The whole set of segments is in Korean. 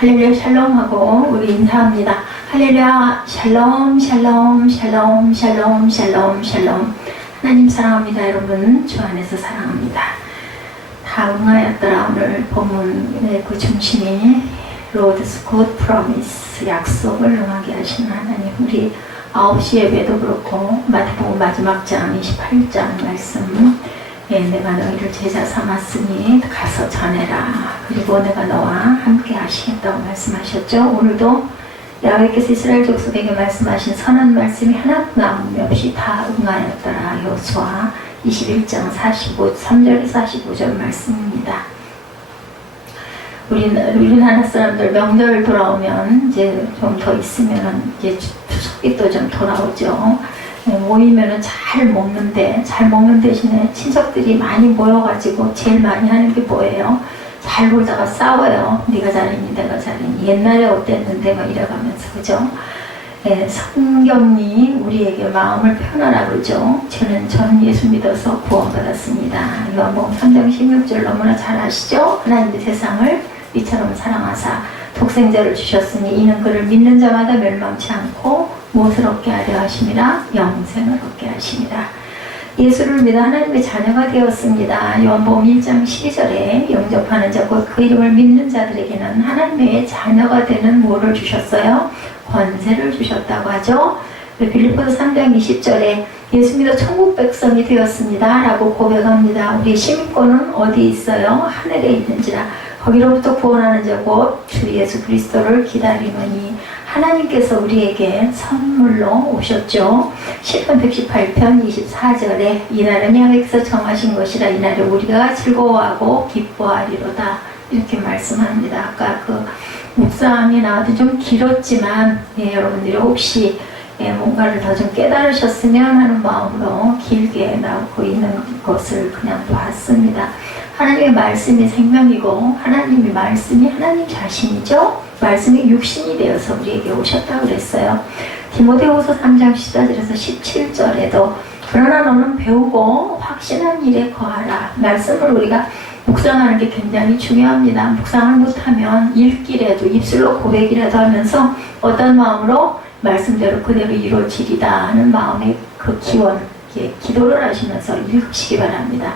할렐루야 샬롬하고 우리 인사합니다. 할렐루야 샬롬 샬롬 샬롬 샬롬 샬롬 샬롬. 하나님 사랑합니다. 여러분 주 안에서 사랑합니다. 다 응하였더라. 오늘 본문의 그 중심이 로드스 굿 프로미스, 약속을 응하게 하시는 하나님. 우리 9시 예배도 그렇고 마태복음 마지막 장 28장 말씀, 내가 너희를 제자 삼았으니 가서 전해라. 그리고 내가 너와 함께 하시겠다고 말씀하셨죠. 오늘도 야훼께서 이스라엘 족속에게 말씀하신 선한 말씀이 하나도 남음이 없이 다 응하였더라. 여호수아 21장 3절에서 45절 말씀입니다. 우리나라 사람들 명절 돌아오면 이제 좀 더 있으면 이제 추석이 또 좀 돌아오죠. 모이면은 잘 먹는 대신에 친척들이 많이 모여가지고 제일 많이 하는 게 뭐예요? 잘 놀다가 싸워요. 네가 잘했니 내가 잘했니, 옛날에 어땠는데 막 이래가면서, 그죠? 성경이 우리에게 마음을 편하라 그러죠. 저는 예수 믿어서 구원받았습니다. 요한복음 3장 16절 너무나 잘 아시죠? 하나님의 세상을 이처럼 사랑하사 독생자를 주셨으니 이는 그를 믿는 자마다 멸망치 않고 무엇을 얻게 하려 하심이라? 영생을 얻게 하심이라. 예수를 믿어 하나님의 자녀가 되었습니다. 요한복음 1장 12절에 영접하는 자 곧 그 이름을 믿는 자들에게는 하나님의 자녀가 되는 뭐를 주셨어요? 권세를 주셨다고 하죠. 빌립보서 3장 20절에 예수 믿어 천국 백성이 되었습니다 라고 고백합니다. 우리 시민권은 어디 있어요? 하늘에 있는지라. 거기로부터 구원하는 자 곧 주 예수 그리스도를 기다리느니 하나님께서 우리에게 선물로 오셨죠. 시편 118편 24절에 이날은 야훼께서 정하신 것이라 이날에 우리가 즐거워하고 기뻐하리로다. 이렇게 말씀합니다. 아까 그 묵상에 나와도 좀 길었지만 여러분들이 혹시 뭔가를 더 좀 깨달으셨으면 하는 마음으로 길게 나오고 있는 것을 그냥 봤습니다. 하나님의 말씀이 생명이고 하나님의 말씀이 하나님 자신이죠. 말씀이 육신이 되어서 우리에게 오셨다고 그랬어요. 디모데후서 3장 14절에서 17절에도 그러나 너는 배우고 확신한 일에 거하라. 말씀을 우리가 묵상하는 게 굉장히 중요합니다. 묵상을 못하면 읽기라도 입술로 고백이라도 하면서 어떤 마음으로 말씀대로 그대로 이루어지리다 하는 마음의 그 기원, 기도를 하시면서 읽으시기 바랍니다.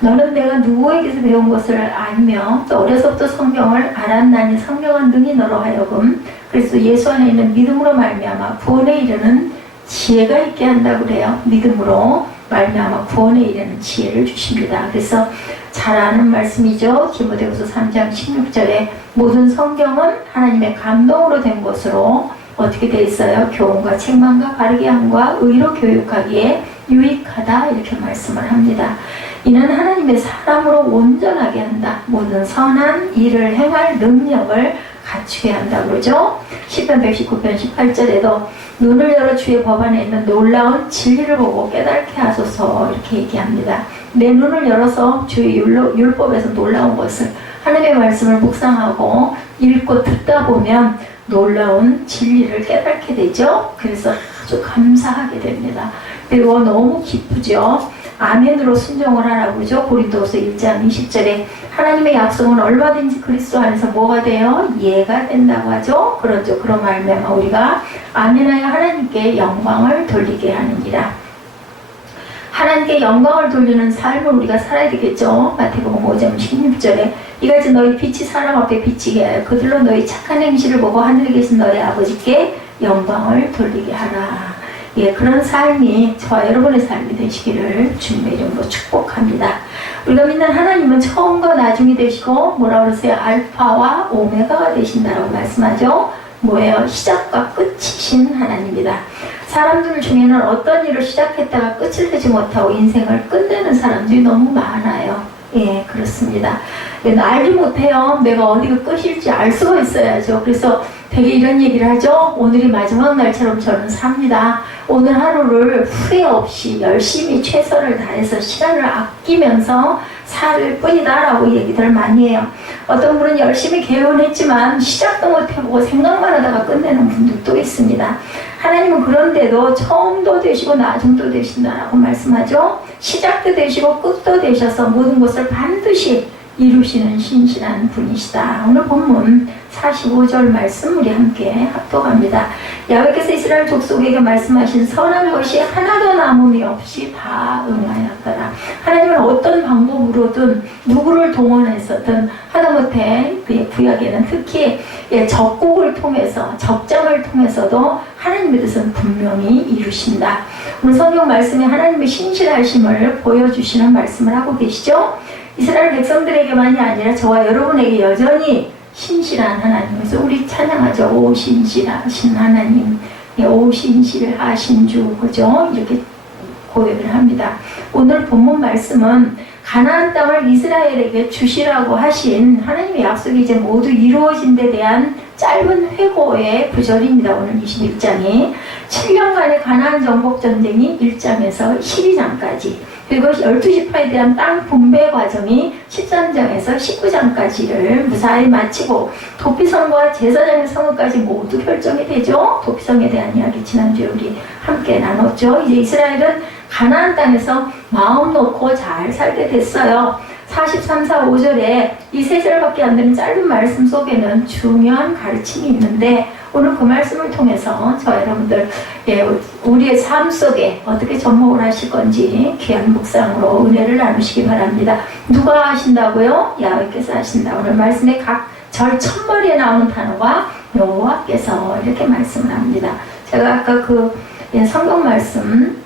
너는 내가 누구에게서 배운 것을 알며 또 어려서부터 성경을 알았나니 성경은 능히 너로 하여금 그래서 예수 안에 있는 믿음으로 말미암아 구원에 이르는 지혜가 있게 한다고 그래요. 믿음으로 말미암아 구원에 이르는 지혜를 주십니다. 그래서 잘 아는 말씀이죠. 디모데후서 3장 16절에 모든 성경은 하나님의 감동으로 된 것으로 어떻게 되어 있어요? 교훈과 책망과 바르게 함과 의로 교육하기에 유익하다 이렇게 말씀을 합니다. 이는 하나님의 사람으로 온전하게 한다. 모든 선한 일을 행할 능력을 갖추게 한다 그러죠. 시편 119편 18절에도 눈을 열어 주의 법안에 있는 놀라운 진리를 보고 깨닫게 하소서 이렇게 얘기합니다. 내 눈을 열어서 주의 율법에서 놀라운 것을 하나님의 말씀을 묵상하고 읽고 듣다 보면 놀라운 진리를 깨닫게 되죠. 그래서 아주 감사하게 됩니다. 그리고 너무 기쁘죠. 아멘으로 순종을 하라고 그러죠. 고린도후서 1장 20절에 하나님의 약속은 얼마든지 그리스도 안에서 뭐가 돼요? 예가 된다고 하죠. 그러죠. 그런 말미암아 우리가 아멘하여 하나님께 영광을 돌리게 하느니라. 하나님께 영광을 돌리는 삶을 우리가 살아야 되겠죠. 마태복음 5장 16절에 이같이 너희 빛이 사람 앞에 비치게 하여 그들로 너희 착한 행실을 보고 하늘에 계신 너희 아버지께 영광을 돌리게 하라. 그런 삶이 저와 여러분의 삶이 되시기를 주님의 이름으로 축복합니다. 우리가 믿는 하나님은 처음과 나중이 되시고 뭐라 그러세요? 알파와 오메가가 되신다라고 말씀하죠. 뭐예요? 시작과 끝이신 하나님이다. 사람들 중에는 어떤 일을 시작했다가 끝을 내지 못하고 인생을 끝내는 사람들이 너무 많아요. 그렇습니다. 알지 못해요. 내가 어디가 끝일지 알 수가 있어야죠. 그래서 되게 이런 얘기를 하죠. 오늘이 마지막 날처럼 저는 삽니다. 오늘 하루를 후회 없이 열심히 최선을 다해서 시간을 아끼면서 살 뿐이다 라고 얘기들 많이 해요. 어떤 분은 열심히 개원했지만 시작도 못해보고 생각만 하다가 끝내는 분들도 있습니다. 하나님은 그런데도 처음도 되시고 나중도 되신다라고 말씀하죠. 시작도 되시고 끝도 되셔서 모든 것을 반드시 이루시는 신실한 분이시다. 오늘 본문 45절 말씀 우리 함께 합독합니다. 야훼께서 이스라엘 족속에게 말씀하신 선한 것이 하나도 남음이 없이 다 응하였더라. 하나님은 어떤 방법으로든 누구를 동원해서든 하다못해 그의 구약에는 특히 적국을 통해서 적장을 통해서도 하나님의 뜻은 분명히 이루신다. 오늘 성경 말씀에 하나님의 신실하심을 보여주시는 말씀을 하고 계시죠. 이스라엘 백성들에게만이 아니라 저와 여러분에게 여전히 신실한 하나님. 그래서 우리 찬양하죠. 오 신실하신 하나님, 오 신실하신 주, 그죠? 이렇게 고백을 합니다. 오늘 본문 말씀은 가나안 땅을 이스라엘에게 주시라고 하신 하나님의 약속이 이제 모두 이루어진 데 대한 짧은 회고의 구절입니다. 오늘 21장이 7년간의 가나안 정복 전쟁이 1장에서 12장까지, 그리고 12지파에 대한 땅 분배 과정이 13장에서 19장까지를 무사히 마치고 도피성과 제사장의 성읍까지 모두 결정이 되죠. 도피성에 대한 이야기 지난주에 우리 함께 나눴죠. 이제 이스라엘은 가나안 땅에서 마음 놓고 잘 살게 됐어요. 43, 4, 5절에 이 세 절밖에 안 되는 짧은 말씀 속에는 중요한 가르침이 있는데, 오늘 그 말씀을 통해서 저 여러분들 우리의 삶 속에 어떻게 접목을 하실 건지 귀한 묵상으로 은혜를 나누시기 바랍니다. 누가 하신다고요? 야훼께서 하신다. 오늘 말씀의 각 절 첫머리에 나오는 단어가 여호와께서 이렇게 말씀을 합니다. 제가 아까 그 성경 말씀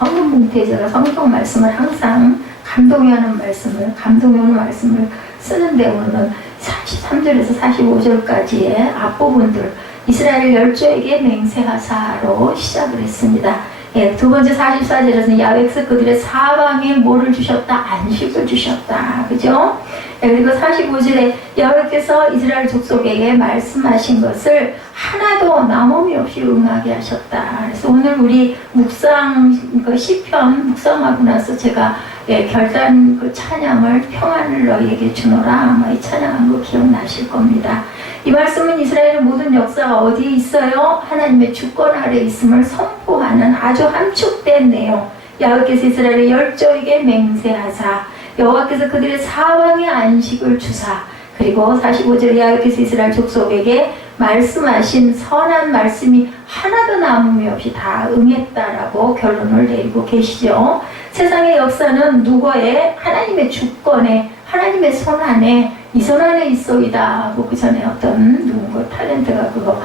헌금봉투에 제가 성경 말씀을 항상 감동이 오는 말씀을 쓰는데, 오늘은 43절에서 45절까지의 앞부분들 이스라엘 열조에게 맹세하사로 시작을 했습니다. 두 번째 44절에서는 야훼께서 그들의 사방에 뭐를 주셨다? 안식을 주셨다. 그죠? 그리고 45절에 야훼께서 이스라엘 족속에게 말씀하신 것을 하나도 남음이 없이 응하게 하셨다. 그래서 오늘 우리 묵상, 시편 묵상하고 나서 제가 결단 그 찬양을 평안을 너희에게 주노라, 아마 이 찬양한 거 기억나실 겁니다. 이 말씀은 이스라엘의 모든 역사가 어디에 있어요? 하나님의 주권 아래 있음을 선포하는 아주 함축된 내용. 야훼께서 이스라엘의 열조에게 맹세하사 여호와께서 그들의 사방에 안식을 주사, 그리고 45절에 야훼께서 이스라엘 족속에게 말씀하신 선한 말씀이 하나도 남음이 없이 다 응했다라고 결론을 내리고 계시죠. 세상의 역사는 누구의? 하나님의 주권에, 하나님의 손 안에, 이 손 안에 있어이다 하고 그 전에 어떤 누군가 탤런트가 그거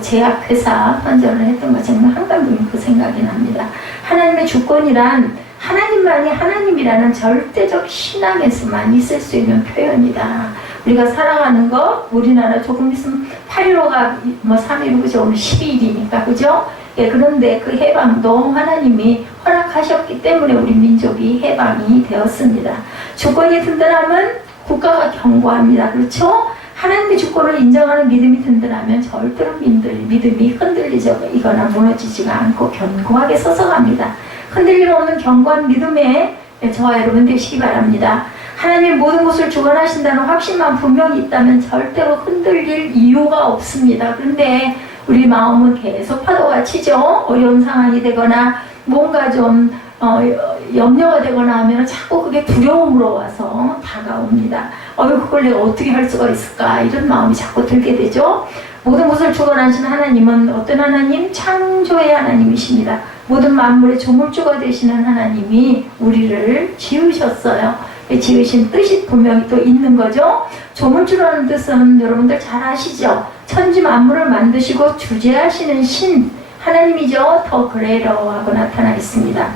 제약회사 선전을 했던 것처럼 항상 그 생각이 납니다. 하나님의 주권이란 하나님만이 하나님이라는 절대적 신앙에서만 있을 수 있는 표현이다. 우리가 살아가는 거, 우리나라 조금 있으면 8.15가 3.15, 그죠? 오늘 12일이니까, 그죠? 그런데 그 해방도 하나님이 허락하셨기 때문에 우리 민족이 해방이 되었습니다. 주권이 든든하면 국가가 견고합니다. 그렇죠? 하나님의 주권을 인정하는 믿음이 든든하면 절대로 믿음이 흔들리거나 무너지지가 않고 견고하게 서서갑니다. 흔들림 없는 견고한 믿음에 저와 여러분 되시기 바랍니다. 하나님 모든 것을 주관하신다는 확신만 분명히 있다면 절대로 흔들릴 이유가 없습니다. 그런데 우리 마음은 계속 파도가 치죠. 어려운 상황이 되거나 뭔가 좀 염려가 되거나 하면 자꾸 그게 두려움으로 와서 다가옵니다. 그걸 내가 어떻게 할 수가 있을까? 이런 마음이 자꾸 들게 되죠. 모든 것을 주관하시는 하나님은 어떤 하나님? 창조의 하나님이십니다. 모든 만물의 조물주가 되시는 하나님이 우리를 지으셨어요. 지으신 뜻이 분명히 또 있는 거죠. 조물주라는 뜻은 여러분들 잘 아시죠? 천지 만물을 만드시고 주재하시는 신 하나님이죠. 더 그레이터하고 나타나 있습니다.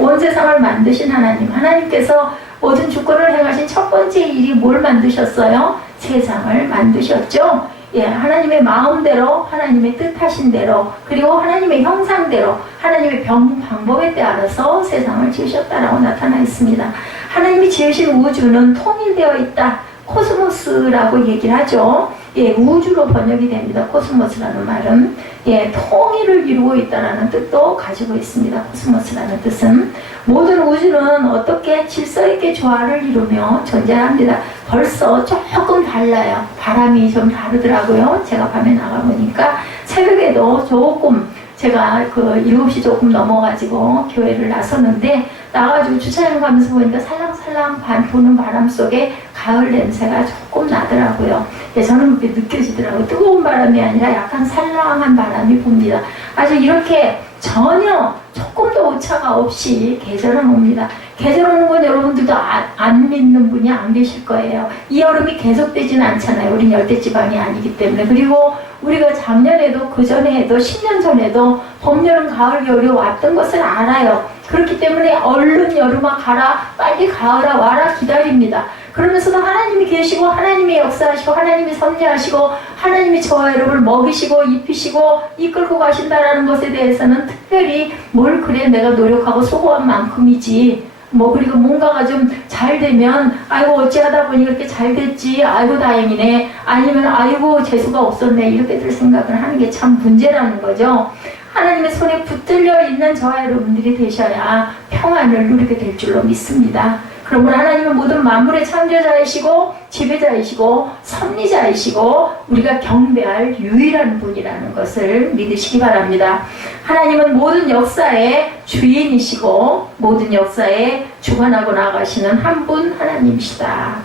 온 세상을 만드신 하나님, 하나님께서 모든 주권을 행하신 첫 번째 일이 뭘 만드셨어요? 세상을 만드셨죠. 하나님의 마음대로, 하나님의 뜻하신 대로, 그리고 하나님의 형상대로, 하나님의 방법에 따라서 세상을 지으셨다라고 나타나 있습니다. 하나님이 지으신 우주는 통일되어 있다. 코스모스라고 얘기를 하죠. 우주로 번역이 됩니다. 코스모스라는 말은 통일을 이루고 있다는 뜻도 가지고 있습니다. 코스모스라는 뜻은 모든 우주는 어떻게 질서 있게 조화를 이루며 존재합니다. 벌써 조금 달라요. 바람이 좀 다르더라고요. 제가 밤에 나가보니까 새벽에도 조금 제가 7시 조금 넘어가지고 교회를 나섰는데 나가지고 주차장 가면서 보니까 살랑살랑 부는 바람 속에 가을 냄새가 조금 나더라고요. 예, 저는 그게 느껴지더라고요. 뜨거운 바람이 아니라 약간 살랑한 바람이 붑니다. 아주 이렇게 전혀 조금도 오차가 없이 계절은 옵니다. 계절 오는 건 여러분들도 안 믿는 분이 안 계실 거예요. 이 여름이 계속되지는 않잖아요. 우린 열대지방이 아니기 때문에. 그리고 우리가 작년에도 그 전에도 10년 전에도 봄, 여름, 가을, 겨울이 왔던 것을 알아요. 그렇기 때문에 얼른 여름아 가라, 빨리 가을아 와라 기다립니다. 그러면서도 하나님이 계시고 하나님이 역사하시고 하나님이 섭리하시고 하나님이 저와 여러분을 먹이시고 입히시고 이끌고 가신다라는 것에 대해서는 특별히 뭘 그래 내가 노력하고 수고한 만큼이지 뭐 그리고 뭔가가 좀 잘 되면 아이고 어찌하다 보니 이렇게 잘 됐지 아이고 다행이네 아니면 아이고 재수가 없었네 이렇게들 생각을 하는 게 참 문제라는 거죠. 하나님의 손에 붙들려 있는 저와 여러분들이 되셔야 평안을 누리게 될 줄로 믿습니다. 그러므로 하나님은 모든 만물의 창조자이시고 지배자이시고 섭리자이시고 우리가 경배할 유일한 분이라는 것을 믿으시기 바랍니다. 하나님은 모든 역사의 주인이시고 모든 역사에 주관하고 나가시는 한 분 하나님이시다.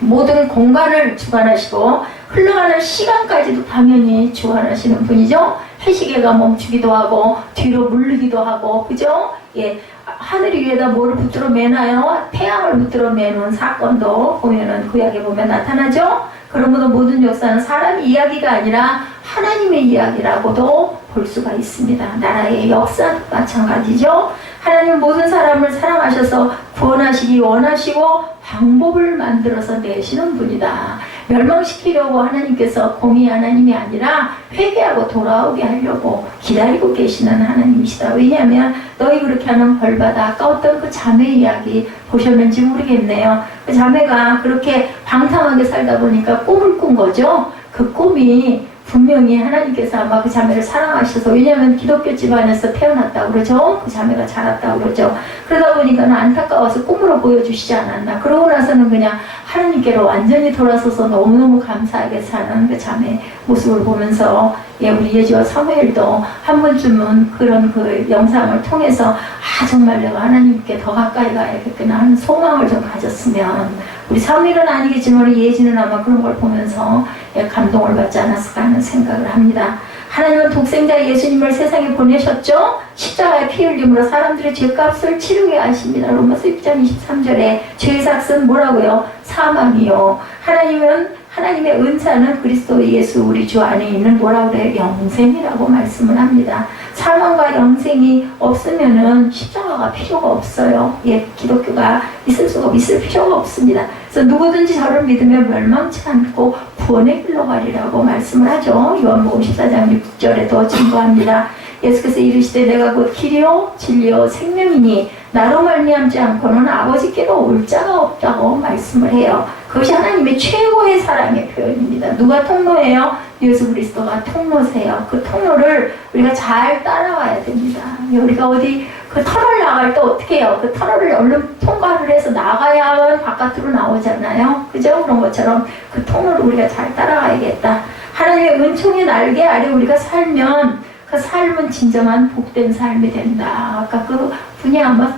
모든 공간을 주관하시고 흘러가는 시간까지도 당연히 주관하시는 분이죠. 해시계가 멈추기도 하고 뒤로 물르기도 하고 그죠? 예, 하늘 위에다 뭐를 붙들어 매나요? 태양을 붙들어 매는 사건도 보면은 구약에 보면 나타나죠. 그러므로 모든 역사는 사람의 이야기가 아니라 하나님의 이야기라고도 볼 수가 있습니다. 나라의 역사도 마찬가지죠. 하나님 모든 사람을 사랑하셔서 구원하시기 원하시고 방법을 만들어서 내시는 분이다. 멸망시키려고 하나님께서 공의 하나님이 아니라 회개하고 돌아오게 하려고 기다리고 계시는 하나님이시다. 왜냐하면 너희 그렇게 하는 벌받아 아까 어떤 그 자매 이야기 보셨는지 모르겠네요. 그 자매가 그렇게 방탕하게 살다 보니까 꿈을 꾼 거죠. 그 꿈이 분명히 하나님께서 아마 그 자매를 사랑하셔서 왜냐하면 기독교 집안에서 태어났다고 그러죠. 그 자매가 자랐다고 그러죠. 그러다 보니까 안타까워서 꿈으로 보여주시지 않았나. 그러고 나서는 그냥 하나님께로 완전히 돌아서서 너무너무 감사하게 사는 그 자매 모습을 보면서 예, 우리 예지와 사무엘도 한 번쯤은 그런 그 영상을 통해서 정말 내가 하나님께 더 가까이 가야겠구나 하는 소망을 좀 가졌으면 우리 사무엘은 아니겠지만 예지는 아마 그런 걸 보면서 예, 감동을 받지 않았을까 하는 생각을 합니다. 하나님은 독생자 예수님을 세상에 보내셨죠. 십자가에 피 흘림으로 사람들의 죄값을 치르게 하십니다. 로마서 6장 23절에 죄의 삭은 뭐라고요? 사망이요. 하나님의 은사는 그리스도 예수 우리 주 안에 있는 뭐라고 그래요? 영생이라고 말씀을 합니다. 사망과 영생이 없으면은 십자가가 필요가 없어요. 예, 기독교가 있을 필요가 없습니다. 그래서 누구든지 저를 믿으면 멸망치 않고 구원의 길로 가리라고 말씀을 하죠. 요한복음 14장 6절에도 증거합니다. 예수께서 이르시되 내가 곧 길이요 진리요 생명이니 나로 말미암지 않고는 아버지께로 올 자가 없다고 말씀을 해요. 그것이 하나님의 최고의 사랑의 표현입니다. 누가 통로예요? 예수 그리스도가 통로세요. 그 통로를 우리가 잘 따라와야 됩니다. 우리가 어디 그 터널 나갈 때 어떻게 해요? 그 터널을 얼른 통과를 해서 나가야만 바깥으로 나오잖아요. 그죠? 그런 것처럼 그 통로를 우리가 잘 따라가야겠다. 하나님의 은총의 날개 아래 우리가 살면 그 삶은 진정한 복된 삶이 된다. 아까 그 분이 아마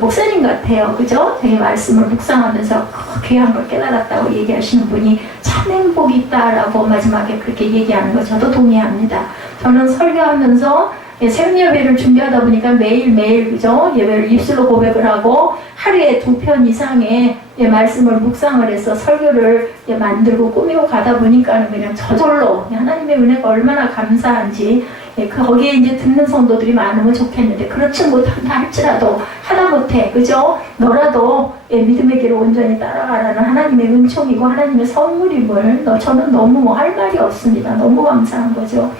목사님 같아요. 그죠? 되게 말씀을 묵상하면서 귀한 걸 깨달았다고 얘기하시는 분이 참 행복이 있다라고 마지막에 그렇게 얘기하는 거 저도 동의합니다. 저는 설교하면서 새벽예배를 준비하다 보니까 매일매일 그죠? 예배를 입술로 고백을 하고 하루에 2편 이상의 말씀을 묵상을 해서 설교를 만들고 꾸미고 가다 보니까 그냥 저절로 하나님의 은혜가 얼마나 감사한지 거기에 이제 듣는 성도들이 많으면 좋겠는데 그렇지 못한다 할지라도 하다못해 그죠? 너라도 믿음의 길을 온전히 따라가라는 하나님의 은총이고 하나님의 선물임을 저는 너무 할 말이 없습니다. 너무 감사한 거죠.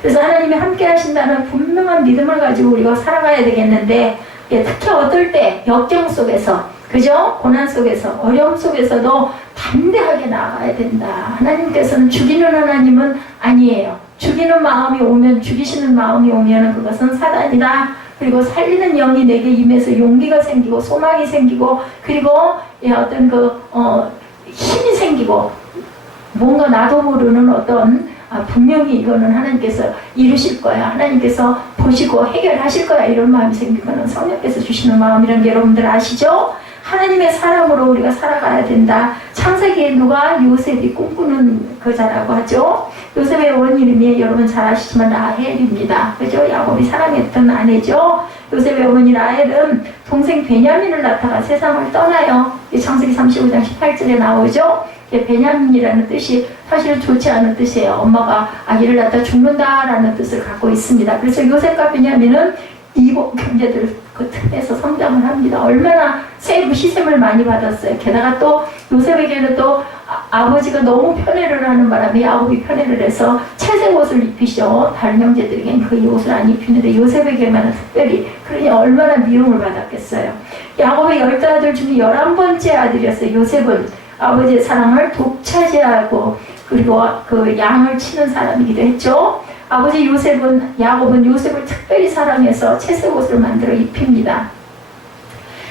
그래서 하나님이 함께 하신다는 분명한 믿음을 가지고 우리가 살아가야 되겠는데 특히 어떨 때 역경 속에서 그죠? 고난 속에서 어려움 속에서도 담대하게 나아가야 된다. 하나님께서는 죽이는 하나님은 아니에요. 죽이시는 마음이 오면 그것은 사단이다. 그리고 살리는 영이 내게 임해서 용기가 생기고 소망이 생기고 그리고 어떤 힘이 생기고 뭔가 나도 모르는 어떤 분명히 이거는 하나님께서 이루실 거야. 하나님께서 보시고 해결하실 거야. 이런 마음이 생기면 성령께서 주시는 마음이란 게 여러분들 아시죠? 하나님의 사람으로 우리가 살아가야 된다. 창세기에 누가 요셉이 꿈꾸는 거자라고 하죠. 요셉의 어머니 여러분 잘 아시지만 라헬입니다. 그죠? 야곱이 사랑했던 아내죠. 요셉의 어머니 라헬은 동생 베냐민을 낳다가 세상을 떠나요. 창세기 35장 18절에 나오죠. 베냐민이라는 뜻이 사실은 좋지 않은 뜻이에요. 엄마가 아기를 낳다 죽는다라는 뜻을 갖고 있습니다. 그래서 요셉과 베냐민은 이복 형제들 그 틈에서 성장을 합니다. 얼마나 희생을 많이 받았어요. 게다가 또 요셉에게는 또 아버지가 너무 편애를 하는 바람에 야곱이 편애를 해서 채색 옷을 입히죠. 다른 형제들에게는 그 옷을 안 입히는데 요셉에게만 특별히, 그러니 얼마나 미움을 받았겠어요. 야곱의 10아들 중에 11번째 아들이었어요. 요셉은 아버지의 사랑을 독차지하고 그리고 그 양을 치는 사람이기도 했죠. 아버지 야곱은 요셉을 특별히 사랑해서 채색 옷을 만들어 입힙니다.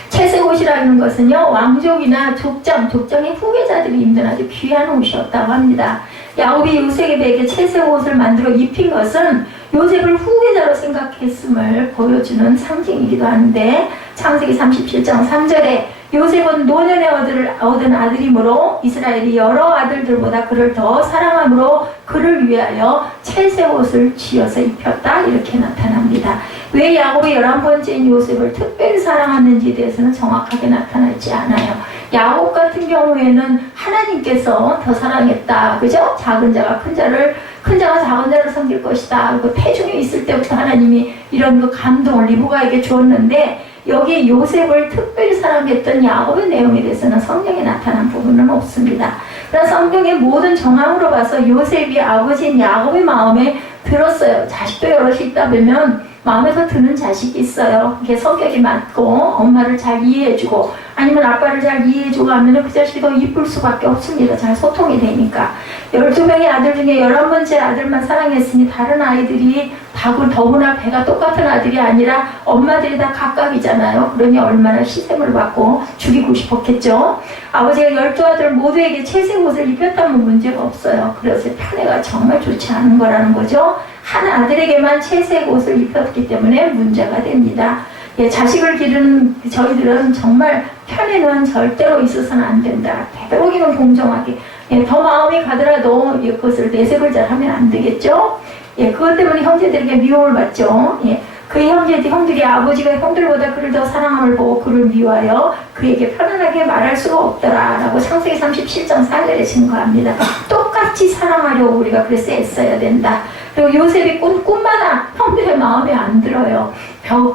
채색 옷이라는 것은요, 왕족이나 족장의 후계자들이 입는 아주 귀한 옷이었다고 합니다. 야곱이 요셉에게 채색 옷을 만들어 입힌 것은 요셉을 후계자로 생각했음을 보여주는 상징이기도 한데, 창세기 37장 3절에 요셉은 노년에 얻은 아들이므로 이스라엘이 여러 아들들보다 그를 더 사랑함으로 그를 위하여 채색 옷을 지어서 입혔다, 이렇게 나타납니다. 왜 야곱의 11번째인 요셉을 특별히 사랑하는지에 대해서는 정확하게 나타나지 않아요. 야곱 같은 경우에는 하나님께서 더 사랑했다, 그죠? 작은 자가 큰 자가 작은 자를 섬길 것이다. 그 태중에 있을 때부터 하나님이 이런 그 감동을 리브가에게 주었는데, 여기 요셉을 특별히 사랑했던 야곱의 내용에 대해서는 성경에 나타난 부분은 없습니다. 그러나 성경의 모든 정황으로 봐서 요셉이 아버지인 야곱의 마음에 들었어요. 자식도 여럿이 있다 보면 마음에서 드는 자식이 있어요. 이게 성격이 맞고 엄마를 잘 이해해주고 아니면 아빠를 잘 이해해주고 하면 그 자식이 더 이쁠 수밖에 없습니다. 잘 소통이 되니까. 12명의 아들 중에 11번째 아들만 사랑했으니 다른 아이들이 더구나 배가 똑같은 아들이 아니라 엄마들이 다 각각이잖아요. 그러니 얼마나 희생을 받고 죽이고 싶었겠죠. 아버지가 12아들 모두에게 채색 옷을 입혔다면 문제가 없어요. 그래서 편애가 정말 좋지 않은 거라는 거죠. 한 아들에게만 채색 옷을 입혔기 때문에 문제가 됩니다. 예, 자식을 기르는 저희들은 정말 편애는 절대로 있어서는 안 된다. 되도록이면 공정하게. 예, 더 마음이 가더라도 그것을 내색을 잘 하면 안 되겠죠. 예, 그것 때문에 형제들에게 미움을 받죠. 예, 그 형들이 아버지가 형들보다 그를 더 사랑함을 보고 그를 미워하여 그에게 편안하게 말할 수가 없더라라고 창세기 37장 4절에 증거합니다. 똑같이 사랑하려고 우리가 그래서 애써야 된다. 그리고 요셉이 꿈마다 형들의 마음에 안 들어요. 벼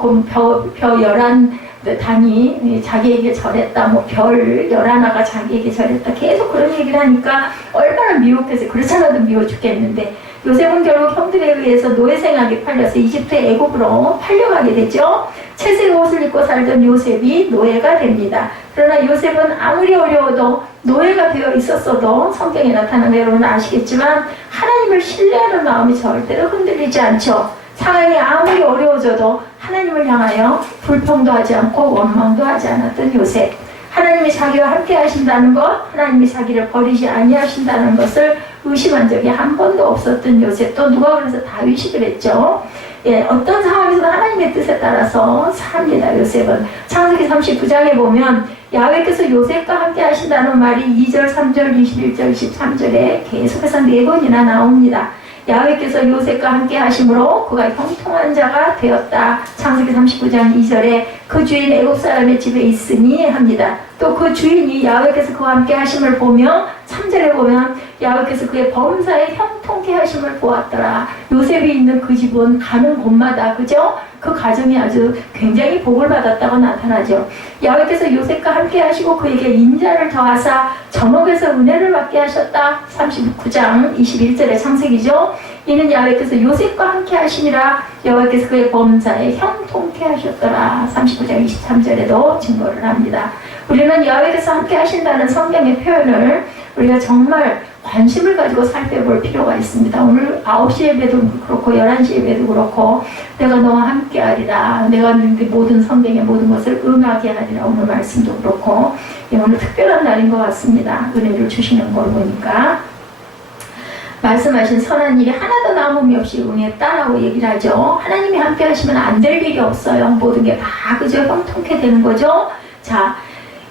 11단이 자기에게 절했다, 별 11아가 자기에게 절했다, 계속 그런 얘기를 하니까 얼마나 미혹해서, 그렇잖아도 미워 죽겠는데, 요셉은 결국 형들에 의해서 노예생하게 팔려서 이집트의 애굽으로 팔려가게 되죠. 채색 옷을 입고 살던 요셉이 노예가 됩니다. 그러나 요셉은 아무리 어려워도 노예가 되어 있었어도 성경에 나타나는 거 여러분 아시겠지만 하나님을 신뢰하는 마음이 절대로 흔들리지 않죠. 상황이 아무리 어려워져도 하나님을 향하여 불평도 하지 않고 원망도 하지 않았던 요셉. 하나님이 자기와 함께 하신다는 것, 하나님이 자기를 버리지 아니하신다는 것을 의심한 적이 한 번도 없었던 요셉. 또 누가 그래서 다윗이 그랬죠. 예, 어떤 상황에서도 하나님의 뜻에 따라서 삽니다. 요셉은 창세기 39장에 보면 야훼께서 요셉과 함께 하신다는 말이 2절, 3절, 21절, 23절에 계속해서 4번이나 나옵니다. 야훼께서 요셉과 함께 하심으로 그가 형통한 자가 되었다. 창세기 39장 2절에 그 주인 애굽 사람의 집에 있으니 합니다. 또 그 주인이 야훼께서 그와 함께 하심을 보며 3절에 보면 야훼께서 그의 범사에 형통케 하심을 보았더라. 요셉이 있는 그 집은 가는 곳마다, 그죠? 그 가정이 아주 굉장히 복을 받았다고 나타나죠. 야훼께서 요셉과 함께 하시고 그에게 인자를 더하사 전옥에서 은혜를 받게 하셨다. 39장 21절의 창세기죠. 이는 야훼께서 요셉과 함께 하시니라. 여호와께서 그의 범사에 형통케 하셨더라. 39장 23절에도 증거를 합니다. 우리는 야훼께서 함께 하신다는 성경의 표현을 우리가 정말 관심을 가지고 살펴볼 필요가 있습니다. 오늘 9시 예배도 그렇고 11시 예배도 그렇고 내가 너와 함께 하리라, 내가 모든 성경의 모든 것을 응하게 하리라, 오늘 말씀도 그렇고 오늘 특별한 날인 것 같습니다. 은혜를 주시는 걸 보니까 말씀하신 선한 일이 하나도 남음이 없이 응했다라고 얘기를 하죠. 하나님이 함께 하시면 안 될 일이 없어요. 모든 게 다 그저 형통케 되는 거죠. 자,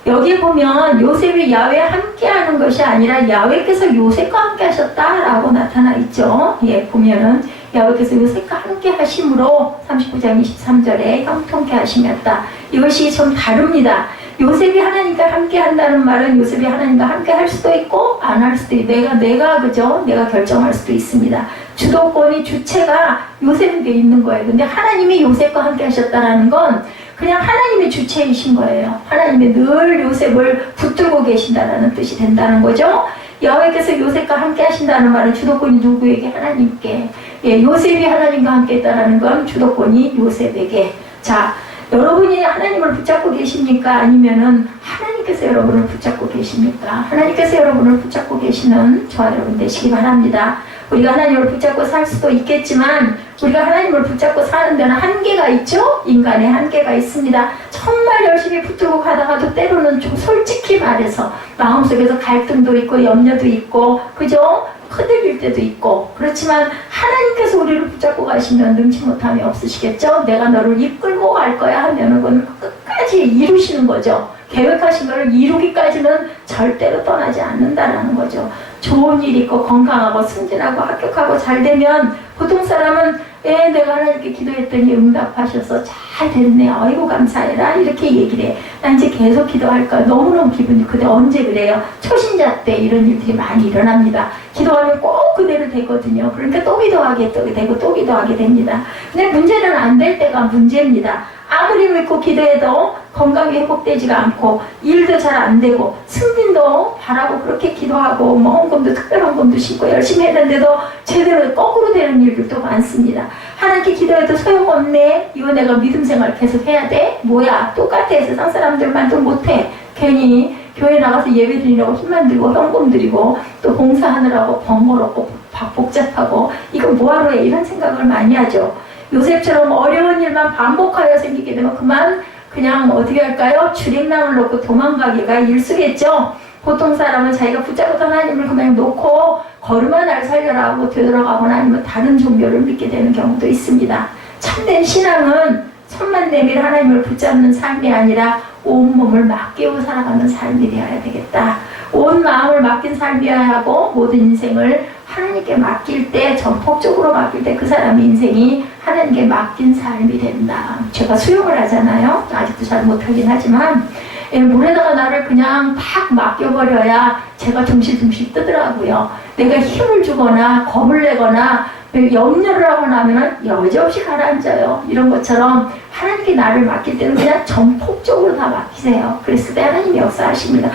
여기 보면 요셉이 야훼와 함께하는 것이 아니라 야훼께서 요셉과 함께 하셨다라고 나타나 있죠. 예, 보면은 야훼께서 요셉과 함께 하심으로 39장 23절에 형통케 하심이었다. 이것이 좀 다릅니다. 요셉이 하나님과 함께 한다는 말은 요셉이 하나님과 함께 할 수도 있고 안 할 수도 있고 내가 그죠? 내가 결정할 수도 있습니다. 주도권이 주체가 요셉에게 있는 거예요. 근데 하나님이 요셉과 함께 하셨다라는 건 그냥 하나님의 주체이신 거예요. 하나님이 늘 요셉을 붙들고 계신다는 뜻이 된다는 거죠. 야훼께서 요셉과 함께 하신다는 말은 주도권이 누구에게? 하나님께. 예, 요셉이 하나님과 함께 했다는 건 주도권이 요셉에게. 자, 여러분이 하나님을 붙잡고 계십니까? 아니면은 하나님께서 여러분을 붙잡고 계십니까? 하나님께서 여러분을 붙잡고 계시는 저와 여러분 되시기 바랍니다. 우리가 하나님을 붙잡고 살 수도 있겠지만 우리가 하나님을 붙잡고 사는 데는 한계가 있죠? 인간의 한계가 있습니다. 정말 열심히 붙들고 가다가도 때로는 좀 솔직히 말해서 마음속에서 갈등도 있고 염려도 있고 그죠? 흔들릴 때도 있고 그렇지만 하나님께서 우리를 붙잡고 가시면 능치 못함이 없으시겠죠? 내가 너를 이끌고 갈 거야 하면은 그건 끝까지 이루시는 거죠. 계획하신 것을 이루기까지는 절대로 떠나지 않는다라는 거죠. 좋은 일 있고 건강하고 승진하고 합격하고 잘 되면 보통 사람은 내가 하나님께 기도했더니 응답하셔서 잘 됐네. 아이고 감사해라. 이렇게 얘기를 해. 나 이제 계속 기도할까. 너무너무 기분이 근데 언제 그래요? 초신자 때 이런 일들이 많이 일어납니다. 기도하면 꼭 그대로 되거든요. 그러니까 또 기도하게 또 되고 또 기도하게 됩니다. 근데 문제는 안 될 때가 문제입니다. 아무리 믿고 기도해도 건강이 회복되지가 않고 일도 잘 안 되고 승진도 바라고 그렇게 기도하고 뭐 헌금도 특별 헌금도 신고 열심히 했는데도 제대로 거꾸로 되는 일들도 많습니다. 하나님께 기도해도 소용없네. 이거 내가 믿음 생활 계속 해야 돼? 뭐야 똑같아. 세상 사람들만도 못해. 괜히 교회 나가서 예배 드리려고 힘만 들고 헌금 드리고 또 봉사하느라고 번거롭고 복잡하고 이거 뭐하러 해? 이런 생각을 많이 하죠. 요셉처럼 어려운 일만 반복하여 생기게 되면 그냥 어떻게 할까요? 주랭랑을 놓고 도망가기가 일수겠죠. 보통 사람은 자기가 붙잡았던 하나님을 그냥 놓고 걸음아 날 살려라 하고 되돌아가거나 아니면 다른 종교를 믿게 되는 경우도 있습니다. 참된 신앙은 손만 내밀 하나님을 붙잡는 삶이 아니라 온몸을 맡기고 살아가는 삶이 되어야 되겠다. 온 마음을 맡긴 삶이어야 하고 모든 인생을 하나님께 맡길 때 전폭적으로 맡길 때 그 사람의 인생이 하나님께 맡긴 삶이 된다. 제가 수영을 하잖아요. 아직도 잘 못하긴 하지만 물에다가 나를 그냥 팍 맡겨버려야 제가 둥실둥실 뜨더라고요. 내가 힘을 주거나 겁을 내거나 염려를 하고 나면 여지없이 가라앉아요. 이런 것처럼 하나님께 나를 맡길 때는 그냥 전폭적으로 다 맡기세요. 그랬을 때 하나님이 역사하십니다.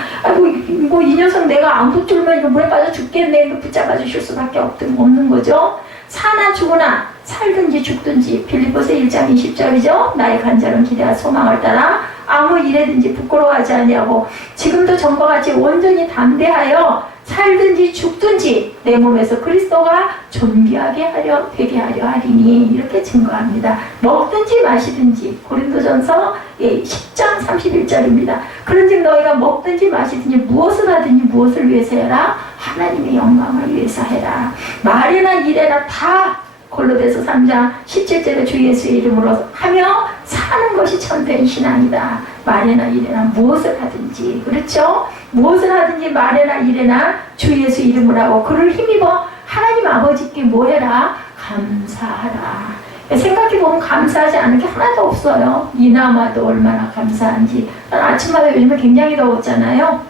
이 녀석 내가 안 붙들면 이거 물에 빠져 죽겠네. 이거 붙잡아 주실 수밖에 없는 거죠. 사나 죽으나 살든지 죽든지 빌립보서 1장 20절이죠. 나의 간절한 기대와 소망을 따라 아무 일에든지 부끄러워하지 아니하고 지금도 전과 같이 온전히 담대하여 살든지 죽든지 내 몸에서 그리스도가 존귀하게 되게 하려 하리니 이렇게 증거합니다. 먹든지 마시든지 고린도전서 10장 31절입니다. 그런즉 너희가 먹든지 마시든지 무엇을 하든지 무엇을 위해서 해라? 하나님의 영광을 위해서 해라. 말이나 일에나 다 골로새서 3장 17절에 주 예수의 이름으로 하며 사는 것이 참된 신앙이다. 말이나 일에나 무엇을 하든지 그렇죠? 무엇을 하든지 말이나 일에나 주 예수 이름을 하고 그를 힘입어 하나님 아버지께 뭐 해라? 감사하라. 생각해보면 감사하지 않은 게 하나도 없어요. 이나마도 얼마나 감사한지. 아침마다 요즘에 굉장히 더웠잖아요.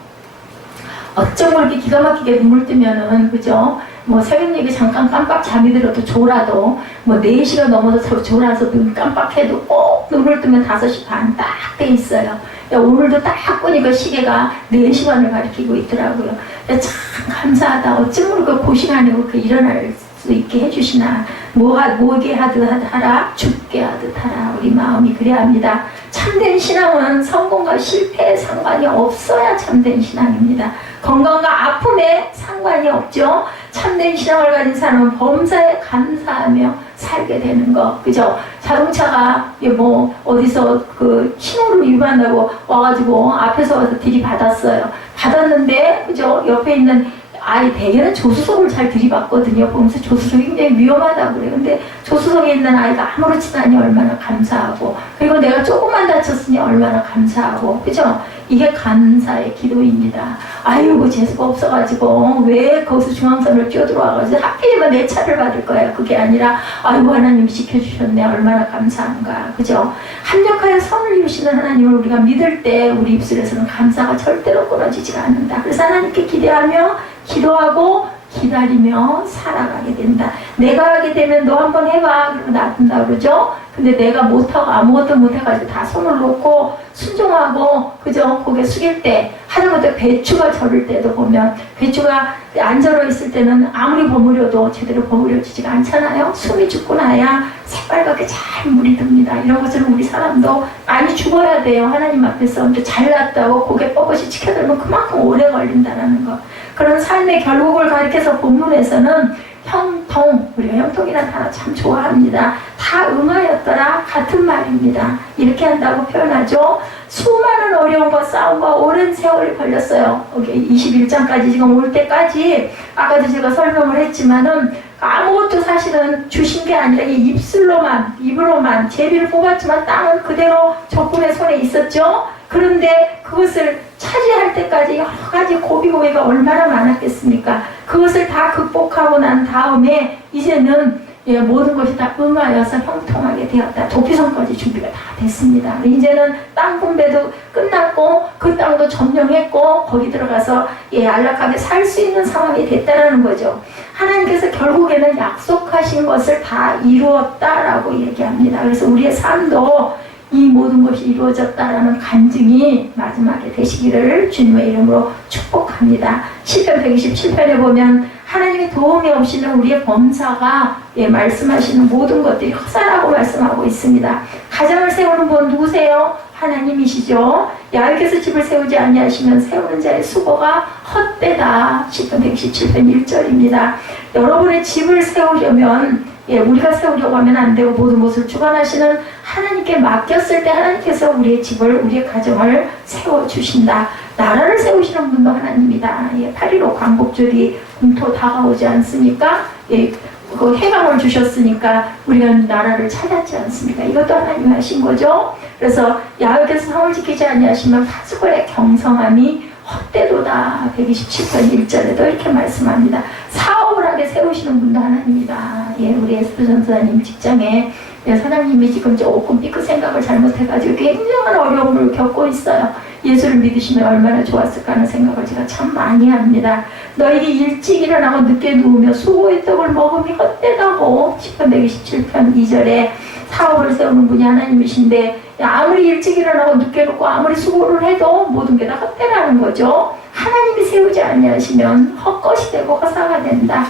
어쩜 그렇게 기가 막히게 눈물 뜨면은 그죠? 뭐 새벽 얘기 잠깐 깜빡 잠이 들어도 졸아도 뭐 4시가 넘어서 졸아서 눈 깜빡해도 꼭 눈을 뜨면 5시 반 딱 돼 있어요. 오늘도 딱 보니까 시계가 4시 반을 가리키고 있더라고요. 참 감사하다. 어쩜 그렇게 그 시간에 그렇게 일어날 수 있게 해주시나. 뭐게 하듯 하라, 죽게 하듯 하라. 우리 마음이 그래야 합니다. 참된 신앙은 성공과 실패에 상관이 없어야 참된 신앙입니다. 건강과 아픔에 상관이 없죠. 참된 신앙을 가진 사람은 범사에 감사하며 살게 되는 거, 그죠? 자동차가 뭐 어디서 그 신호를 위반하고 와가지고 앞에서 와서 들이받았어요. 받았는데, 그죠? 옆에 있는 아이 대개는 조수석을 잘 들이받거든요. 보면서 조수석이 굉장히 위험하다고 그래요. 근데 조수석에 있는 아이가 아무렇지도 않니 얼마나 감사하고, 그리고 내가 조금만 다쳤으니 얼마나 감사하고, 그죠? 이게 감사의 기도입니다. 아이고 재수가 없어가지고 왜 거기서 중앙선을 뛰어들어와가지고 하필이면 내 차를 받을 거야. 그게 아니라 아이고 하나님 지켜주셨네, 얼마나 감사한가, 그죠? 합력하여 선을 이루시는 하나님을 우리가 믿을 때 우리 입술에서는 감사가 절대로 끊어지지가 않는다. 그래서 하나님께 기대하며 기도하고 기다리며 살아가게 된다. 내가 하게 되면 너 한번 해봐 그러고 놔둔다 그러죠. 근데 내가 못하고 아무것도 못해가지고 다 손을 놓고 순종하고, 그죠? 고개 숙일 때, 하다못해 배추가 절을 때도 보면 배추가 안 절어 있을 때는 아무리 버무려도 제대로 버무려지지가 않잖아요. 숨이 죽고 나야 새빨갛게 잘 물이 듭니다. 이런 것처럼 우리 사람도 많이 죽어야 돼요. 하나님 앞에서. 근데 잘났다고 고개 뻣뻣이 치켜들면 그만큼 오래 걸린다는 거. 그런 삶의 결국을 가리켜서 본문에서는 형통, 우리가 형통이라는 단어 참 좋아합니다. 다 응하였더라 같은 말입니다. 이렇게 한다고 표현하죠. 수많은 어려움과 싸움과 오랜 세월이 걸렸어요. 21장까지 지금 올 때까지 아까도 제가 설명을 했지만은 아무것도 사실은 주신 게 아니라 입으로만 제비를 뽑았지만 땅은 그대로 적군의 손에 있었죠. 그런데 그것을 차지할 때까지 여러 가지 고비고비가 얼마나 많았겠습니까? 그것을 다 극복하고 난 다음에 이제는 모든 것이 다 응하여서 형통하게 되었다. 도피성까지 준비가 다 됐습니다. 이제는 땅 분배도 끝났고 그 땅도 점령했고 거기 들어가서 안락하게 살 수 있는 상황이 됐다는 거죠. 하나님께서 결국에는 약속하신 것을 다 이루었다라고 얘기합니다. 그래서 우리의 삶도 이 모든 것이 이루어졌다라는 간증이 마지막에 되시기를 주님의 이름으로 축복합니다. 시편 127편에 보면 하나님의 도움이 없이는 우리의 범사가 말씀하시는 모든 것들이 헛사라고 말씀하고 있습니다. 가정을 세우는 분 누구세요? 하나님이시죠. 야훼께서 집을 세우지 아니하시면 세우는 자의 수고가 헛되다. 시편 127편 1절입니다. 여러분의 집을 세우려면 우리가 세우려고 하면 안 되고 모든 것을 주관하시는 하나님께 맡겼을 때 하나님께서 우리의 집을, 우리의 가정을 세워주신다. 나라를 세우시는 분도 하나님이다. 8.15 광복절이 공토 다가오지 않습니까? 그 해방을 주셨으니까 우리가 나라를 찾았지 않습니까? 이것도 하나님이 하신 거죠. 그래서 야훼께서 성을 지키지 아니하시면 파수꾼의 경성함이 헛되도다. 127편 1절에도 이렇게 말씀합니다. 사업을 하게 세우시는 분도 하나님이다. 우리 에스더 전사님 직장에 사장님이 지금 조금 삐끗 생각을 잘못해가지고 굉장한 어려움을 겪고 있어요. 예수를 믿으시면 얼마나 좋았을까 하는 생각을 제가 참 많이 합니다. 너희들이 일찍 일어나고 늦게 누우며 수고의 떡을 먹음이 헛되다고 시편 127편 2절에 사업을 세우는 분이 하나님이신데 아무리 일찍 일어나고 늦게 눕고 아무리 수고를 해도 모든 게 다 헛되라는 거죠. 하나님이 세우지 아니하시면 헛것이 되고 허사가 된다.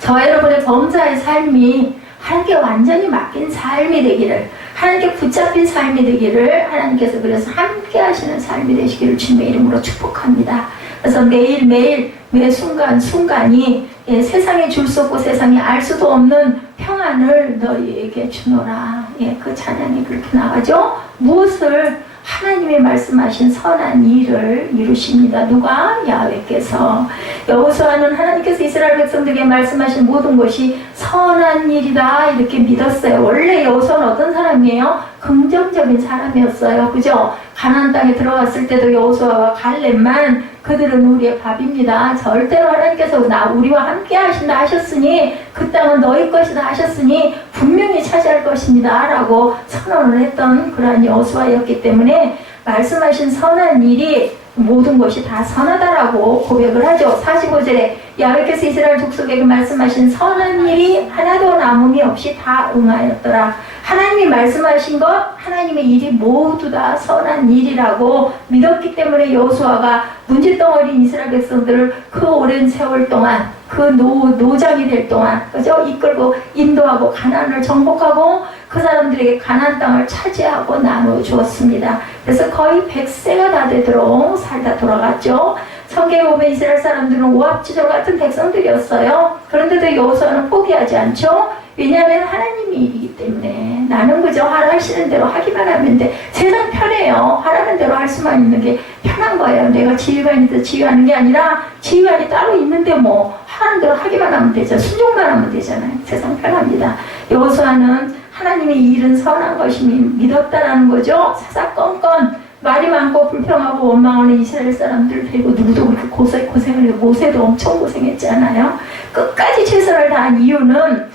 저와 여러분의 범사의 삶이 하나님께 완전히 맡긴 삶이 되기를, 하나님께 붙잡힌 삶이 되기를 하나님께서 그래서 함께 하시는 삶이 되시기를 주님의 이름으로 축복합니다. 그래서 매일매일 매 순간순간이 세상에 줄 수 없고 세상이 알 수도 없는 평안을 너희에게 주노라. 그 찬양이 그렇게 나가죠. 무엇을? 하나님이 말씀하신 선한 일을 이루십니다. 누가? 야훼께서. 여호수아는 하나님께서 이스라엘 백성들에게 말씀하신 모든 것이 선한 일이다 이렇게 믿었어요. 원래 여호수아는 어떤 사람이에요? 긍정적인 사람이었어요. 그죠? 가나안 땅에 들어갔을 때도 여호수아와 갈렙만 그들은 우리의 밥입니다. 절대로 하나님께서 우리와 함께 하신다 하셨으니 그 땅은 너희 것이다 하셨으니 분명히 차지할 것입니다 라고 선언을 했던 그러한 여호수아였기 때문에 말씀하신 선한 일이 모든 것이 다 선하다라고 고백을 하죠. 45절에 야훼께서 이스라엘 족속에게 말씀하신 선한 일이 하나도 남음이 없이 다 응하였더라. 하나님이 말씀하신 것, 하나님의 일이 모두 다 선한 일이라고 믿었기 때문에 여호수아가 문제덩어리인 이스라엘 백성들을 그 오랜 세월 동안 그 노장이 될 동안 그죠? 이끌고 인도하고 가나안을 정복하고 그 사람들에게 가나안 땅을 차지하고 나누어 주었습니다. 그래서 거의 100세가 다 되도록 살다 돌아갔죠. 성경에 보면 이스라엘 사람들은 오합지졸 같은 백성들이었어요. 그런데도 여호수아는 포기하지 않죠. 왜냐하면 하나님이 일이기 때문에 나는 그저 하라시는 대로 하기만 하면 돼. 세상 편해요. 하라는 대로 할 수만 있는 게 편한 거예요. 내가 지휘관이 지휘하는 게 아니라 지휘관이 따로 있는데 뭐 하라는 대로 하기만 하면 되죠. 순종만 하면 되잖아요. 세상 편합니다. 여호수아는 하나님의 이 일은 선한 것이니 믿었다라는 거죠. 사사건건 말이 많고 불평하고 원망하는 이스라엘 사람들 데리고 누구도 그렇게 고생을 해요. 모세도 엄청 고생했잖아요. 끝까지 최선을 다한 이유는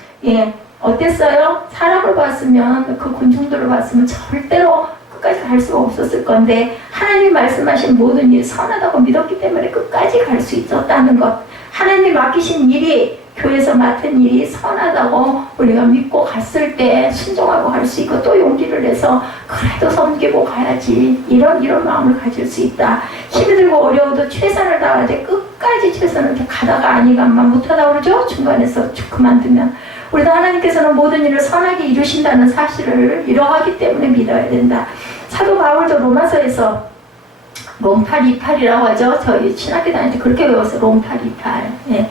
어땠어요? 사람을 봤으면 그 군중들을 봤으면 절대로 끝까지 갈 수가 없었을 건데 하나님이 말씀하신 모든 일이 선하다고 믿었기 때문에 끝까지 갈 수 있었다는 것. 하나님이 맡기신 일이 교회에서 맡은 일이 선하다고 우리가 믿고 갔을 때 순종하고 갈 수 있고 또 용기를 내서 그래도 섬기고 가야지 이런 마음을 가질 수 있다. 힘이 들고 어려워도 최선을 다하되 끝까지 최선을 가다가 아니가만 못하다 그러죠. 중간에서 그만두면 우리도 하나님께서는 모든 일을 선하게 이루신다는 사실을 이러하기 때문에 믿어야 된다. 사도 바울도 로마서에서 롬828이라고 하죠. 저희 신학교 다닐 때 그렇게 외웠어요. 롬828.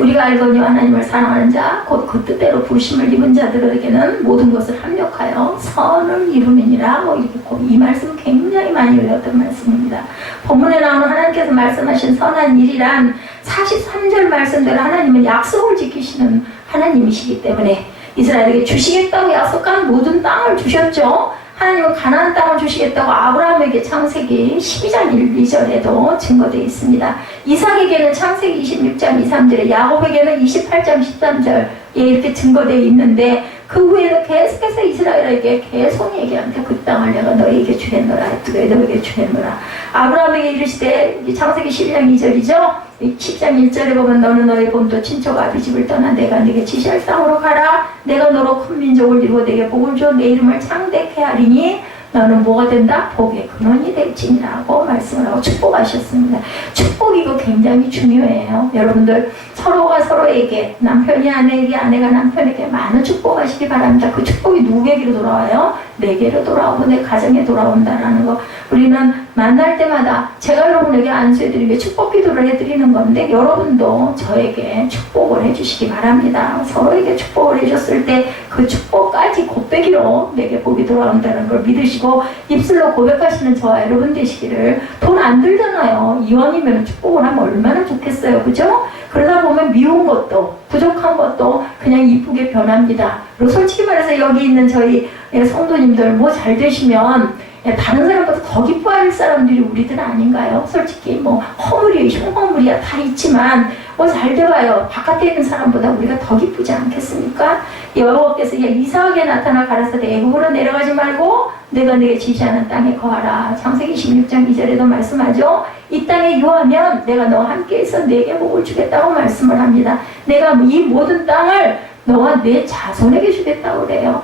우리가 알거니와 하나님을 사랑하는 자, 곧 그 뜻대로 부르심을 입은 자들에게는 모든 것을 합력하여 선을 이루느니라. 이렇게 이 말씀 굉장히 많이 외웠던 말씀입니다. 본문에 나오는 하나님께서 말씀하신 선한 일이란 43절 말씀대로 하나님은 약속을 지키시는 하나님이시기 때문에 이스라엘에게 주시겠다고 약속한 모든 땅을 주셨죠. 하나님은 가나안 땅을 주시겠다고 아브라함에게 창세기 12장 1, 2절에도 증거되어 있습니다. 이삭에게는 창세기 26장 2, 3절에 야곱에게는 28장 13절에 이렇게 증거되어 있는데 그 후에는 계속해서 이스라엘에게 계속 얘기합니다. 그 땅을 내가 너에게 주겠노라. 너에게 주겠노라. 아브라함에게 이르시되 창세기 12장 2절이죠. 10장 1절에 보면 너는 너의 본토 친척 아비집을 떠나 내가 네게 지시할 땅으로 가라. 내가 너로 큰 민족을 이루어 내게 복을 줘 내 이름을 창대케 하리니 너는 뭐가 된다? 복의 근원이 될지니라고 말씀을 하고 축복하셨습니다. 축복 이거 굉장히 중요해요. 여러분들 서로가 서로에게 남편이 아내에게 아내가 남편에게 많은 축복하시기 바랍니다. 그 축복이 누구에게로 돌아와요? 내게로 돌아오고 내 가정에 돌아온다라는 거. 우리는 만날 때마다 제가 여러분에게 안수해드리며 축복 기도를 해드리는 건데 여러분도 저에게 축복을 해주시기 바랍니다. 서로에게 축복을 해줬을 때 그 축복까지 곱빼기로 내게 복이 돌아온다는 걸 믿으시고 입술로 고백하시는 저와 여러분 되시기를. 돈 안 들잖아요. 이왕이면 축복을 하면 얼마나 좋겠어요. 그죠? 그러다 보면 미운 것도 부족한 것도 그냥 이쁘게 변합니다. 그리고 솔직히 말해서 여기 있는 저희 성도님들 뭐 잘 되시면 다른 사람보다 더 기뻐할 사람들이 우리들 아닌가요? 솔직히 뭐 흉허물이야 다 있지만 뭐 잘 돼봐요. 바깥에 있는 사람보다 우리가 더 기쁘지 않겠습니까? 여호와께서 이상하게 나타나 가라사대 애굽으로 내려가지 말고 내가 네게 지시하는 땅에 거하라. 창세기 16장 2절에도 말씀하죠. 이 땅에 유하면 내가 너와 함께해서 네게 복을 주겠다고 말씀을 합니다. 내가 이 모든 땅을 너와 내 자손에게 주겠다고 그래요.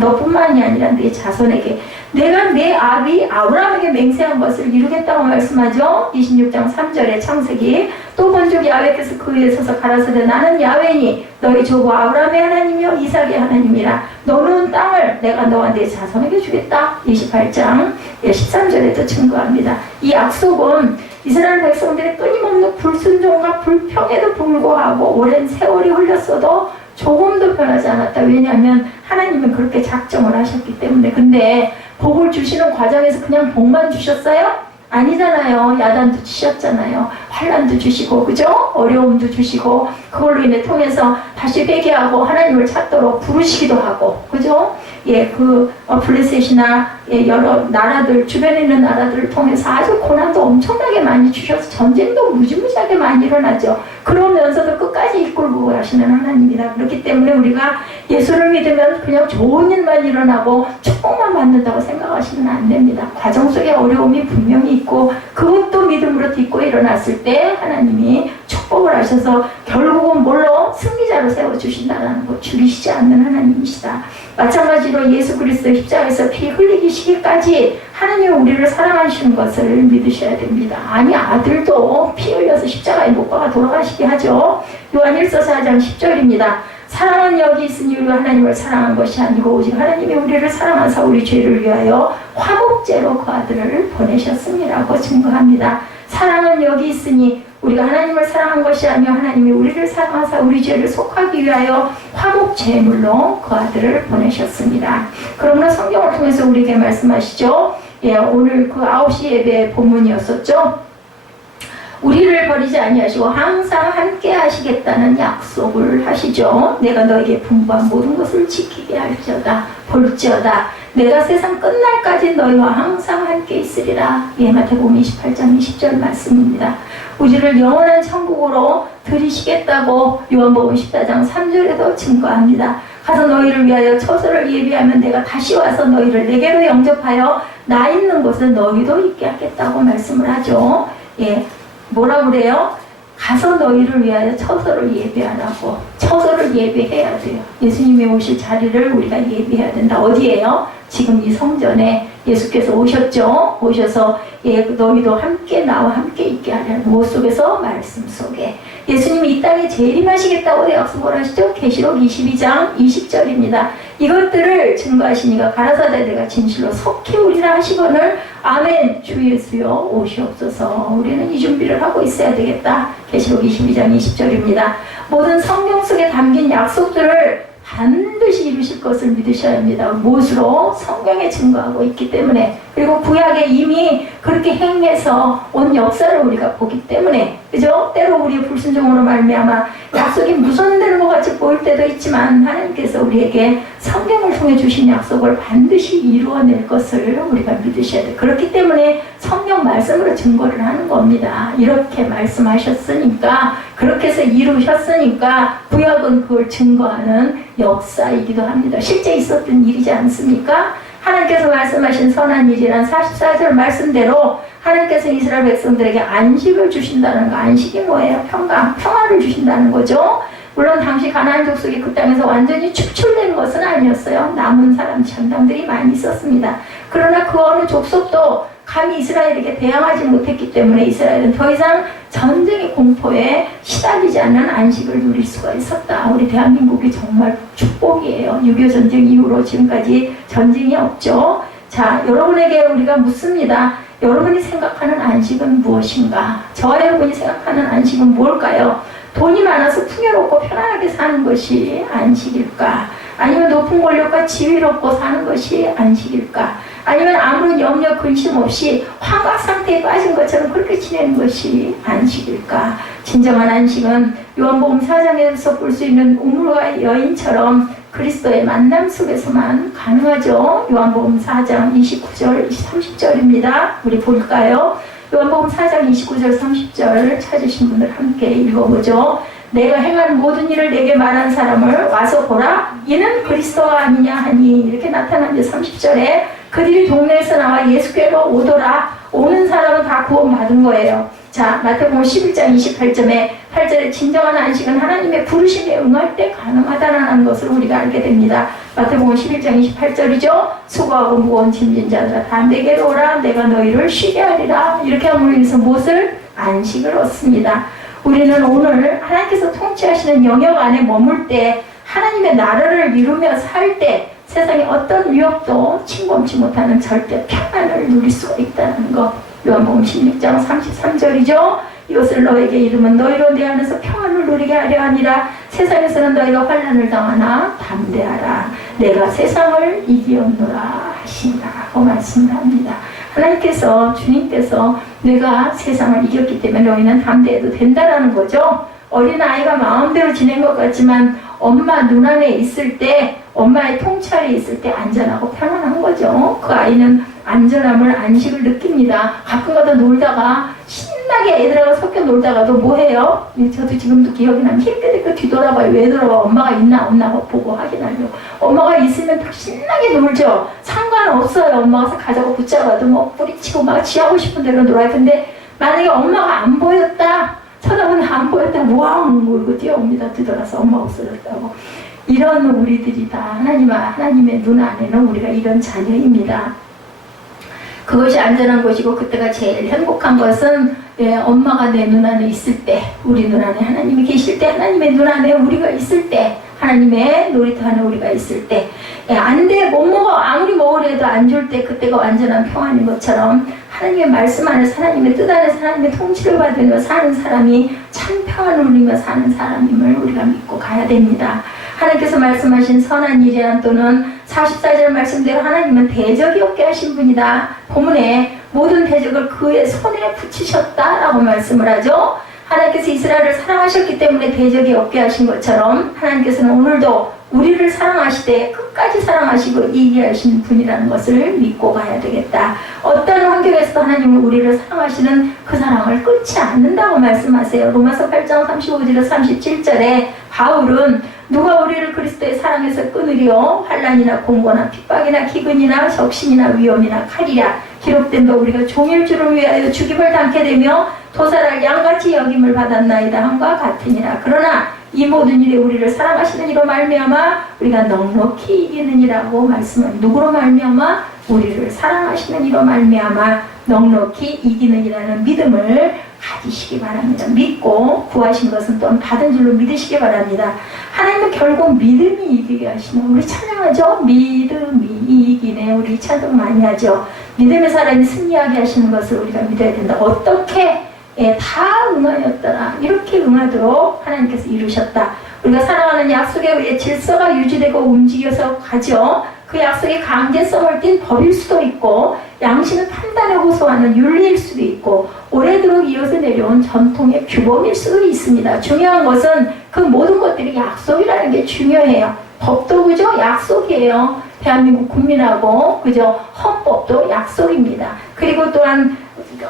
너뿐만이 아니라 내 자손에게. 내가 내 아비 아브라함에게 맹세한 것을 이루겠다고 말씀하죠. 26장 3절에 창세기. 또 본즉 야훼께서 그 위에 서서 가라사대 나는 야훼니 너희 조부 아브라함의 하나님이요 이삭의 하나님이라. 너는 땅을 내가 너와 내 자손에게 주겠다. 28장 13절에도 증거합니다. 이 약속은 이스라엘 백성들의 끊임없는 불순종과 불평에도 불구하고 오랜 세월이 흘렀어도 조금도 변하지 않았다. 왜냐하면 하나님은 그렇게 작정을 하셨기 때문에. 근데 복을 주시는 과정에서 그냥 복만 주셨어요? 아니잖아요. 야단도 주셨잖아요. 환난도 주시고, 그죠? 어려움도 주시고, 그걸로 인해 통해서 다시 회개하고 하나님을 찾도록 부르시기도 하고, 그죠? 블레셋이나 여러 나라들, 주변에 있는 나라들을 통해서 아주 고난도 엄청나게 많이 주셔서 전쟁도 무지무지하게 많이 일어나죠. 그러면서도 끝까지 이끌고 가시는 하나님이다. 그렇기 때문에 우리가 예수를 믿으면 그냥 좋은 일만 일어나고 축복만 받는다고 생각하시면 안 됩니다. 과정 속에 어려움이 분명히 있고 그것도 믿음으로 딛고 일어났을 때 하나님이 축복을 하셔서 결국은 뭘로? 승리자로 세워주신다는 거. 죽이시지 않는 하나님이시다. 마찬가지로 예수 그리스도 십자가에서 피 흘리기 시기까지 하나님은 우리를 사랑하시는 것을 믿으셔야 됩니다. 아니 아들도 피 흘려서 십자가에 못 박아 돌아가시게 하죠. 요한 1서 4장 10절입니다. 사랑은 여기 있으니 우리가 하나님을 사랑한 것이 아니고 오직 하나님이 우리를 사랑하사 우리 죄를 위하여 화목제로 그 아들을 보내셨음이라고 증거합니다. 사랑은 여기 있으니 우리가 하나님을 사랑한 것이 아니요 하나님이 우리를 사랑하사 우리 죄를 속하기 위하여 화목 제물로 그 아들을 보내셨습니다. 그러므로 성경을 통해서 우리에게 말씀하시죠. 오늘 그 9시 예배 본문이었었죠. 우리를 버리지 아니하시고 항상 함께 하시겠다는 약속을 하시죠. 내가 너에게 분부한 모든 것을 지키게 할지어다. 볼지어다. 내가 세상 끝날까지 너희와 항상 함께 있으리라. 마태복음 28장 20절 말씀입니다. 우리를 영원한 천국으로 들이시겠다고 요한복음 14장 3절에도 증거합니다. 가서 너희를 위하여 처소를 예비하면 내가 다시 와서 너희를 내게로 영접하여 나 있는 곳에 너희도 있게 하겠다고 말씀을 하죠. 뭐라 그래요? 가서 너희를 위하여 처소를 예비하라고. 처소를 예비해야 돼요. 예수님이 오실 자리를 우리가 예비해야 된다. 어디예요? 지금 이 성전에 예수께서 오셨죠. 오셔서 너희도 함께 나와 함께 있게 하려는 무엇 속에서? 말씀 속에. 예수님이 이 땅에 재림하시겠다고 약속을 하시죠. 계시록 22장 20절입니다. 이것들을 증거하시니가 가라사대 내가 진실로 속히 오리라 하시거늘 아멘. 주 예수여 오시옵소서. 우리는 이 준비를 하고 있어야 되겠다. 계시록 22장 20절입니다. 모든 성경 속에 담긴 약속들을 반드시 이루실 것을 믿으셔야 합니다. 무엇으로? 성경에 증거하고 있기 때문에, 그리고 구약에 이미 그렇게 행해서 온 역사를 우리가 보기 때문에, 그죠? 때로 우리의 불순종으로 말미암아 약속이 무선되는 것 같이 보일 때도 있지만 하나님께서 우리에게 성경을 통해 주신 약속을 반드시 이루어낼 것을 우리가 믿으셔야 돼요. 그렇기 때문에 성경 말씀으로 증거를 하는 겁니다. 이렇게 말씀하셨으니까, 그렇게 해서 이루셨으니까 구약은 그걸 증거하는 역사이기도 합니다. 실제 있었던 일이지 않습니까? 하나님께서 말씀하신 선한 일이란 44절 말씀대로 하나님께서 이스라엘 백성들에게 안식을 주신다는 거. 안식이 뭐예요? 평화를 주신다는 거죠. 물론 당시 가나안 족속이 그 땅에서 완전히 축출된 것은 아니었어요. 남은 사람 전당들이 많이 있었습니다. 그러나 그 어느 족속도 감히 이스라엘에게 대항하지 못했기 때문에 이스라엘은 더 이상 전쟁의 공포에 시달리지 않는 안식을 누릴 수가 있었다. 우리 대한민국이 정말 축복이에요. 6.25 전쟁 이후로 지금까지 전쟁이 없죠. 자, 여러분에게 우리가 묻습니다. 여러분이 생각하는 안식은 무엇인가? 저와 여러분이 생각하는 안식은 뭘까요? 돈이 많아서 풍요롭고 편안하게 사는 것이 안식일까? 아니면 높은 권력과 지위롭고 사는 것이 안식일까? 아니면 아무런 염려 근심 없이 환각 상태에 빠진 것처럼 그렇게 지내는 것이 안식일까? 진정한 안식은 요한복음 4장에서 볼 수 있는 우물과 여인처럼 그리스도의 만남 속에서만 가능하죠. 요한복음 4장 29절 30절입니다. 우리 볼까요? 요한복음 4장 29절 30절 찾으신 분들 함께 읽어보죠. 내가 행한 모든 일을 내게 말한 사람을 와서 보라. 이는 그리스도가 아니냐 하니, 이렇게 나타납니다. 30절에 그들이 동네에서 나와 예수께로 오더라. 오는 사람은 다 구원받은 거예요. 자, 마태복음 11장 8절에 진정한 안식은 하나님의 부르심에 응할 때 가능하다는 것을 우리가 알게 됩니다. 마태복음 11장 28절이죠. 수고하고 무거운 짐진 자들아 다 내게로 오라. 내가 너희를 쉬게 하리라. 이렇게 함으로 인해서 무엇을? 안식을 얻습니다. 우리는 오늘 하나님께서 통치하시는 영역 안에 머물 때, 하나님의 나라를 이루며 살 때 세상에 어떤 위협도 침범치 못하는 절대 평안을 누릴 수가 있다는 것. 요한복음 16장 33절이죠. 이것을 너에게 이르면 너희로 내 안에서 평안을 누리게 하려 하니라. 세상에서는 너희가 환난을 당하나 담대하라. 내가 세상을 이기었노라 하신다고 말씀합니다. 하나님께서, 주님께서 내가 세상을 이겼기 때문에 너희는 담대해도 된다라는 거죠. 어린아이가 마음대로 지낸 것 같지만 엄마 눈 안에 있을 때, 엄마의 통찰이 있을 때 안전하고 편안한 거죠. 그 아이는 안전함을, 안식을 느낍니다. 가끔가다 놀다가 신나게 애들하고 섞여 놀다가도 뭐해요? 저도 지금도 기억이 나면 힐끗힐끗 뒤돌아봐요. 왜 돌아봐? 엄마가 있나 없나 보고 확인하려고. 엄마가 있으면 더 신나게 놀죠. 상관없어요. 엄마가 가자고 붙잡아도 뭐 뿌리치고 막 지하고 싶은 대로 놀아요. 근데 만약에 엄마가 안 보였다, 쳐다보면 안 보였다, 우왕 울고 뛰어옵니다. 뒤돌아서 엄마 없어졌다고. 이런 우리들이 다 하나님의 눈 안에는 우리가 이런 자녀입니다. 그것이 안전한 것이고, 그때가 제일 행복한 것은 엄마가 내 눈 안에 있을 때, 우리 눈 안에 하나님이 계실 때, 하나님의 눈 안에 우리가 있을 때, 하나님의 놀이터 안에 우리가 있을 때, 안 돼, 못 먹어, 아무리 먹으려도 안 줄 때, 그때가 완전한 평안인 것처럼 하나님의 말씀 안에서 하나님의 뜻 안에서 하나님의 통치를 받으며 사는 사람이 참 평안을 누리며 사는 사람임을 우리가 믿고 가야 됩니다. 하나님께서 말씀하신 선한 일이란 또는 44절 말씀대로 하나님은 대적이 없게 하신 분이다. 본문에 모든 대적을 그의 손에 붙이셨다라고 말씀을 하죠. 하나님께서 이스라엘을 사랑하셨기 때문에 대적이 없게 하신 것처럼 하나님께서는 오늘도 우리를 사랑하시되 끝까지 사랑하시고 이기게 하신 분이라는 것을 믿고 가야 되겠다. 어떤 환경에서도 하나님은 우리를 사랑하시는 그 사랑을 끊지 않는다고 말씀하세요. 로마서 8장 35절에서 37절에 바울은 누가 우리를 그리스도의 사랑에서 끊으리요? 환난이나 공고나 핍박이나 기근이나 적신이나 위험이나 칼이라 기록된 바 우리가 종일 주를 위하여 죽임을 당케 되며 도살할 양같이 여김을 받았나이다 함과 같으니라. 그러나 이 모든 일에 우리를 사랑하시는 이로 말미암아 우리가 넉넉히 이기느니라고 말씀을 누구로 말미암아 우리를 사랑하시는 이로 말미암아 넉넉히 이기느니라는 믿음을 가지시기 바랍니다. 믿고 구하신 것은 또한 받은 줄로 믿으시기 바랍니다. 하나님은 결국 믿음이 이기게 하시는 우리 찬양하죠. 믿음이 이기네. 우리 찬양 많이 하죠. 믿음의 사람이 승리하게 하시는 것을 우리가 믿어야 된다. 어떻게 다 응하였더라. 이렇게 응하도록 하나님께서 이루셨다. 우리가 살아가는 약속에 의해 질서가 유지되고 움직여서 가죠. 그 약속이 강제성을 띤 법일 수도 있고 양심은 판단에 호소하는 윤리일 수도 있고 오래도록 이어서 내려온 전통의 규범일 수도 있습니다. 중요한 것은 그 모든 것들이 약속이라는 게 중요해요. 법도 그죠? 약속이에요. 대한민국 국민하고 그죠? 헌법도 약속입니다. 그리고 또한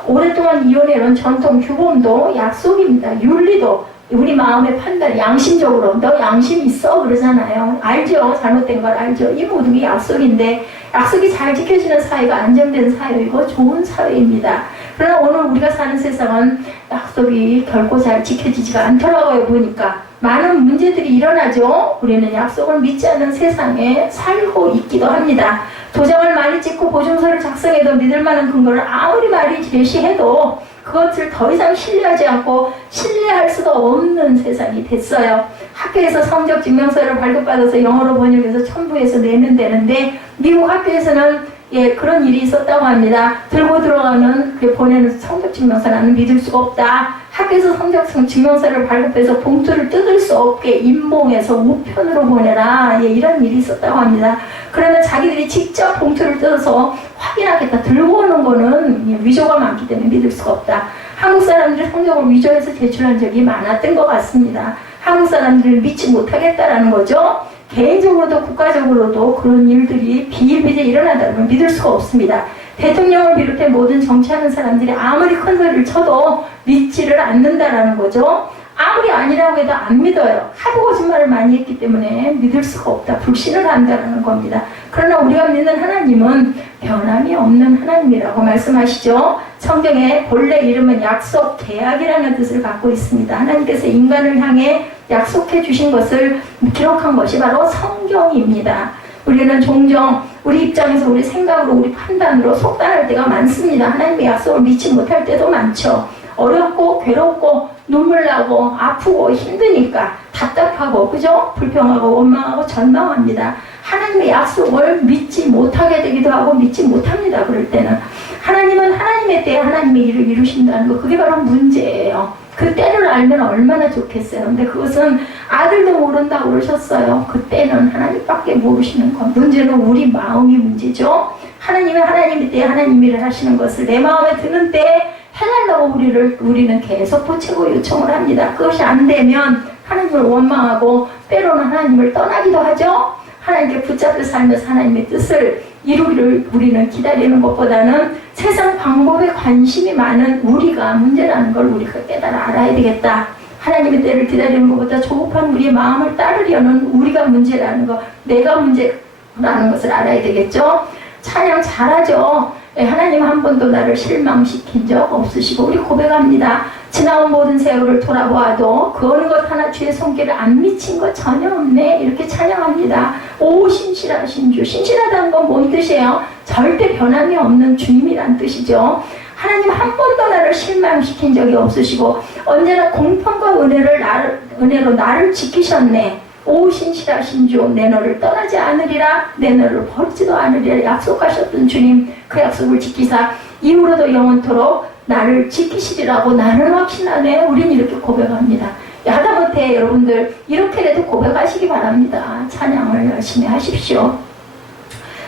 오랫동안 이어내놓은 전통 규범도 약속입니다. 윤리도 우리 마음의 판단, 양심적으로 너 양심 있어 그러잖아요. 알죠? 잘못된 걸 알죠? 이 모든 게 약속인데 약속이 잘 지켜지는 사회가 안정된 사회이고 좋은 사회입니다. 그러나 오늘 우리가 사는 세상은 약속이 결코 잘 지켜지지가 않더라고요. 보니까 많은 문제들이 일어나죠. 우리는 약속을 믿지 않는 세상에 살고 있기도 합니다. 도장을 많이 찍고 보증서를 작성해도 믿을 만한 근거를 아무리 많이 제시해도 그것을 더 이상 신뢰하지 않고 신뢰할 수도 없는 세상이 됐어요. 학교에서 성적 증명서를 발급받아서 영어로 번역해서 첨부해서 내면 되는데 미국 학교에서는 그런 일이 있었다고 합니다. 들고 들어가는 보내는 성적 증명서 나는 믿을 수가 없다. 학교에서 성적 증명서를 발급해서 봉투를 뜯을 수 없게 인봉해서 우편으로 보내라. 이런 일이 있었다고 합니다. 그러면 자기들이 직접 봉투를 뜯어서 확인하겠다. 들고 오는 거는 위조가 많기 때문에 믿을 수가 없다. 한국 사람들이 성적을 위조해서 제출한 적이 많았던 것 같습니다. 한국 사람들을 믿지 못하겠다라는 거죠. 개인적으로도 국가적으로도 그런 일들이 비일비재 일어난다는 걸 믿을 수가 없습니다. 대통령을 비롯해 모든 정치하는 사람들이 아무리 큰 소리를 쳐도 믿지를 않는다라는 거죠. 아무리 아니라고 해도 안 믿어요. 하도 거짓말을 많이 했기 때문에 믿을 수가 없다. 불신을 한다는 겁니다. 그러나 우리가 믿는 하나님은 변함이 없는 하나님이라고 말씀하시죠. 성경의 본래 이름은 약속, 계약이라는 뜻을 갖고 있습니다. 하나님께서 인간을 향해 약속해 주신 것을 기록한 것이 바로 성경입니다. 우리는 종종 우리 입장에서 우리 생각으로 우리 판단으로 속단할 때가 많습니다. 하나님의 약속을 믿지 못할 때도 많죠. 어렵고 괴롭고 눈물 나고 아프고 힘드니까 답답하고 그죠? 불평하고 원망하고 절망합니다. 하나님의 약속을 믿지 못하게 되기도 하고 믿지 못합니다. 그럴 때는 하나님은 하나님의 때에 하나님의 일을 이루신다는 거, 그게 바로 문제예요. 그 때를 알면 얼마나 좋겠어요. 근데 그것은 아들도 모른다고 그러셨어요. 그 때는 하나님밖에 모르시는 것. 문제는 우리 마음이 문제죠. 하나님은 하나님의 때에 하나님 일을 하시는 것을 내 마음에 드는 때에 해달라고 우리는 계속 보채고 요청을 합니다. 그것이 안 되면 하나님을 원망하고 때로는 하나님을 떠나기도 하죠. 하나님께 붙잡혀 살면서 하나님의 뜻을 이루기를 우리는 기다리는 것보다는 세상 방법에 관심이 많은 우리가 문제라는 걸 우리가 깨달아 알아야 되겠다. 하나님의 때를 기다리는 것보다 조급한 우리의 마음을 따르려는 우리가 문제라는 것, 내가 문제라는 것을 알아야 되겠죠. 찬양 잘하죠. 하나님 한 번도 나를 실망시킨 적 없으시고 우리 고백합니다. 지나온 모든 세월을 돌아보아도 그 어느 것 하나 주의 손길을 안 미친 것 전혀 없네. 이렇게 찬양합니다. 오 신실하신 주. 신실하다는 건 뭔 뜻이에요? 절대 변함이 없는 주님이란 뜻이죠. 하나님 한 번도 나를 실망시킨 적이 없으시고 언제나 공평과 은혜로 나를 지키셨네. 오신실하신 주 내 너를 떠나지 않으리라 내 너를 버리지도 않으리라 약속하셨던 주님 그 약속을 지키사 이후로도 영원토록 나를 지키시리라고 나는 확신하네. 우린 이렇게 고백합니다. 하다못해 여러분들 이렇게라도 고백하시기 바랍니다. 찬양을 열심히 하십시오.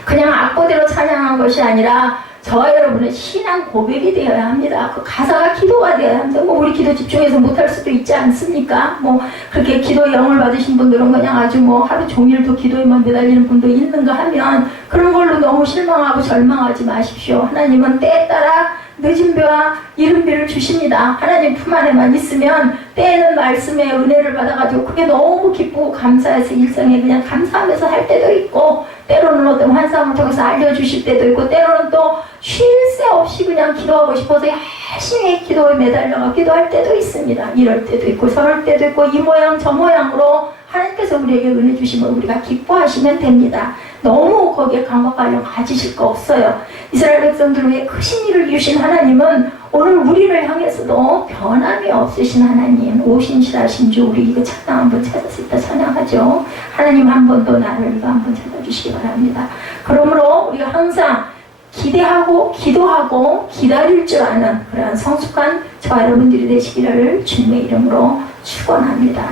그냥 악보대로 찬양한 것이 아니라 저와 여러분의 신앙 고백이 되어야 합니다. 그 가사가 기도가 되어야 합니다. 뭐 우리 기도 집중해서 못할 수도 있지 않습니까? 뭐 그렇게 기도 영을 받으신 분들은 그냥 아주 뭐 하루 종일도 기도에만 매달리는 분도 있는가 하면 그런 걸로 너무 실망하고 절망하지 마십시오. 하나님은 때에 따라 늦은 비와 이른 비를 주십니다. 하나님 품 안에만 있으면 때에는 말씀의 은혜를 받아가지고 그게 너무 기쁘고 감사해서 일상에 그냥 감사하면서 할 때도 있고 때로는 어떤 환상을 통해서 알려주실 때도 있고 때로는 또 쉴 새 없이 그냥 기도하고 싶어서 열심히 기도에 매달려가 기도할 때도 있습니다. 이럴 때도 있고 저럴 때도 있고 이 모양 저 모양으로 하나님께서 우리에게 은혜 주시면 우리가 기뻐하시면 됩니다. 너무 거기에 강박관념 가지실 거 없어요. 이스라엘 백성들을 위해 크신 일을 이루신 하나님은 오늘 우리를 향해서도 변함이 없으신 하나님, 오신실하신 주 우리 이거 찬양 한번 찾았을 때 찬양하죠. 하나님 한 번 더 나를 이거 한번 찾아주시기 바랍니다. 그러므로 우리가 항상 기대하고 기도하고 기다릴 줄 아는 그러한 성숙한 저와 여러분들이 되시기를 주님의 이름으로 축원합니다.